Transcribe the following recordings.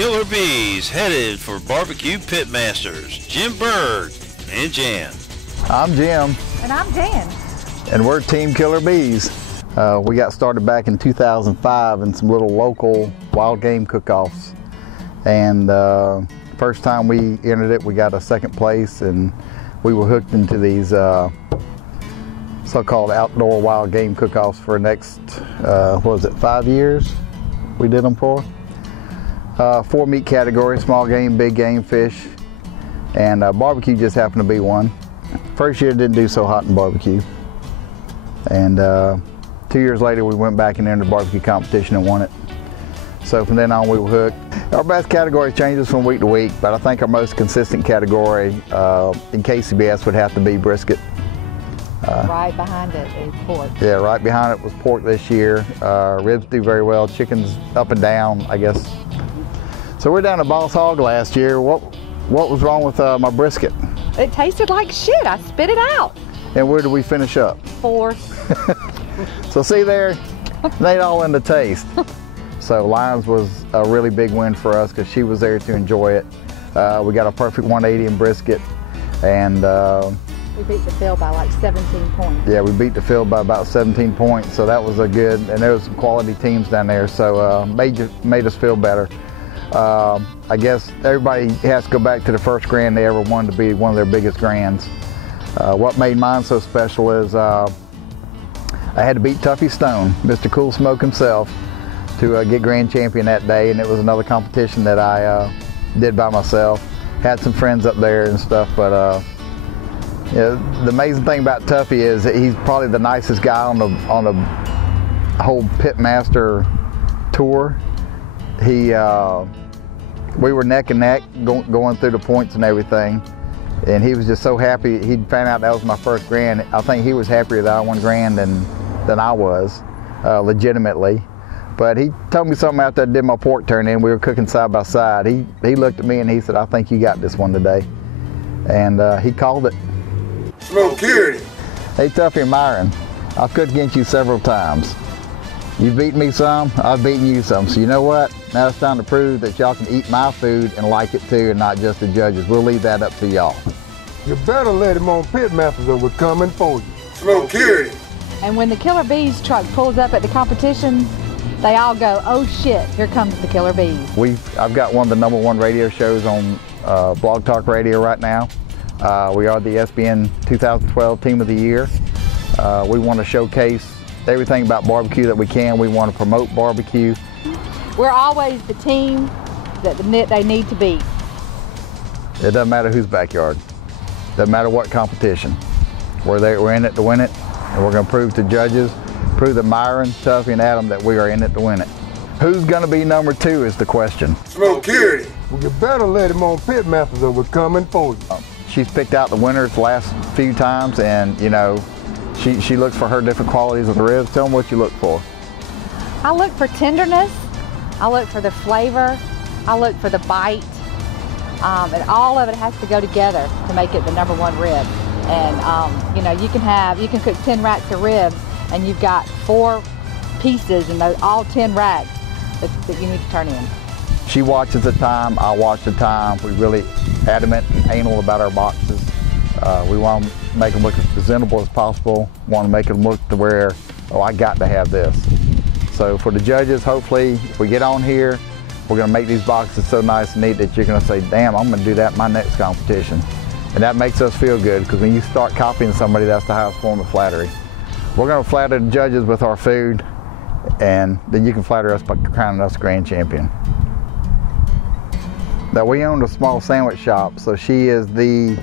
Killer Bees headed for barbecue pitmasters, Jim Berg and Jan. I'm Jim. And I'm Jan. And we're Team Killer Bees. We got started back in 2005 in some little local wild game cook-offs. And first time we entered it, we got a second place, and we were hooked into these so-called outdoor wild game cook-offs for the next, what was it, 5 years we did them for. 4 meat categories: small game, big game, fish, and barbecue just happened to be one. First year didn't do so hot in barbecue. And 2 years later we went back and entered the barbecue competition and won it. So from then on we were hooked. Our best category changes from week to week, but I think our most consistent category in KCBS would have to be brisket. Right behind it is pork. Yeah, right behind it was pork this year. Ribs do very well. Chicken's up and down, I guess. So we're down to Boss Hog last year. What was wrong with my brisket? It tasted like shit. I spit it out. And where did we finish up? 4th. So see there, it ain't all in the taste. So Lyons was a really big win for us because she was there to enjoy it. We got a perfect 180 in brisket, and we beat the field by like 17 points. Yeah, we beat the field by about 17 points, so that was a good, and there was some quality teams down there, so made us feel better. I guess everybody has to go back to the first grand they ever wanted to be one of their biggest grands. What made mine so special is I had to beat Tuffy Stone, Mr. Cool Smoke himself, to get grand champion that day, and it was another competition that I did by myself. Had some friends up there and stuff, but yeah, the amazing thing about Tuffy is that he's probably the nicest guy on the whole pitmaster tour. We were neck and neck going through the points and everything, and he was just so happy. He'd found out that was my first grand. I think he was happier that I won grand than I was, legitimately. But he told me something after I did my pork turn in. We were cooking side by side. He looked at me and he said, "I think you got this one today," and he called it. Smoke Security. Hey Tuffy and Myron, I've cooked against you several times. You've beaten me some, I've beaten you some. So you know what? Now it's time to prove that y'all can eat my food and like it too, and not just the judges. We'll leave that up to y'all. You better let him on Pitmasters or we're coming for you. Smoke Security. And when the Killer Bees truck pulls up at the competition, they all go, "Oh shit, here comes the Killer Bees." I've got one of the #1 radio shows on Blog Talk Radio right now. We are the SBN 2012 Team of the Year. We want to showcase everything about barbecue that we can. We want to promote barbecue. We're always the team that they need to beat. It doesn't matter whose backyard. Doesn't matter what competition. We're in it to win it, and we're going to prove to judges, prove to Myron, Tuffy, and Adam that we are in it to win it. Who's going to be number 2 is the question. Smoke Security. Well, you better let him on Pitmasters or we're coming for you. She's picked out the winners the last few times, and you know, she looks for her different qualities of the ribs. Tell them what you look for. I look for tenderness, I look for the flavor, I look for the bite, and all of it has to go together to make it the #1 rib. And you know, you can cook 10 racks of ribs, and you've got 4 pieces in those all 10 racks that you need to turn in. She watches the time, I watch the time. We're really adamant and anal about our boxes. We want to make them look as presentable as possible. Want to make them look to where, oh, I got to have this. So for the judges, hopefully, if we get on here, we're going to make these boxes so nice and neat that you're going to say, damn, I'm going to do that in my next competition. And that makes us feel good, because when you start copying somebody, that's the highest form of flattery. We're going to flatter the judges with our food, and then you can flatter us by crowning us grand champion. Now, we own a small sandwich shop, so she is the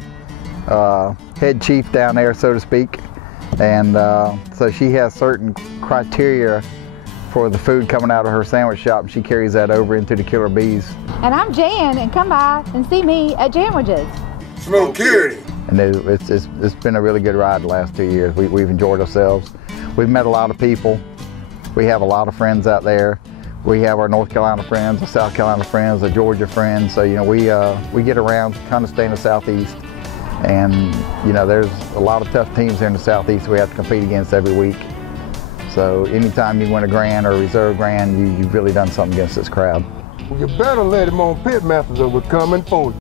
head chief down there, so to speak. And so she has certain criteria for the food coming out of her sandwich shop, and she carries that over into the Killer Bees. And I'm Jan, and come by and see me at Janwiches. Smoke Security. And it's been a really good ride the last 2 years. We've enjoyed ourselves. We've met a lot of people. We have a lot of friends out there. We have our North Carolina friends, our South Carolina friends, our Georgia friends. So, you know, we get around, kind of stay in the Southeast. And, you know, there's a lot of tough teams here in the Southeast we have to compete against every week. So anytime you win a grand or a reserve grand, you've really done something against this crowd. You better let him on Pitmasters or we're coming for you.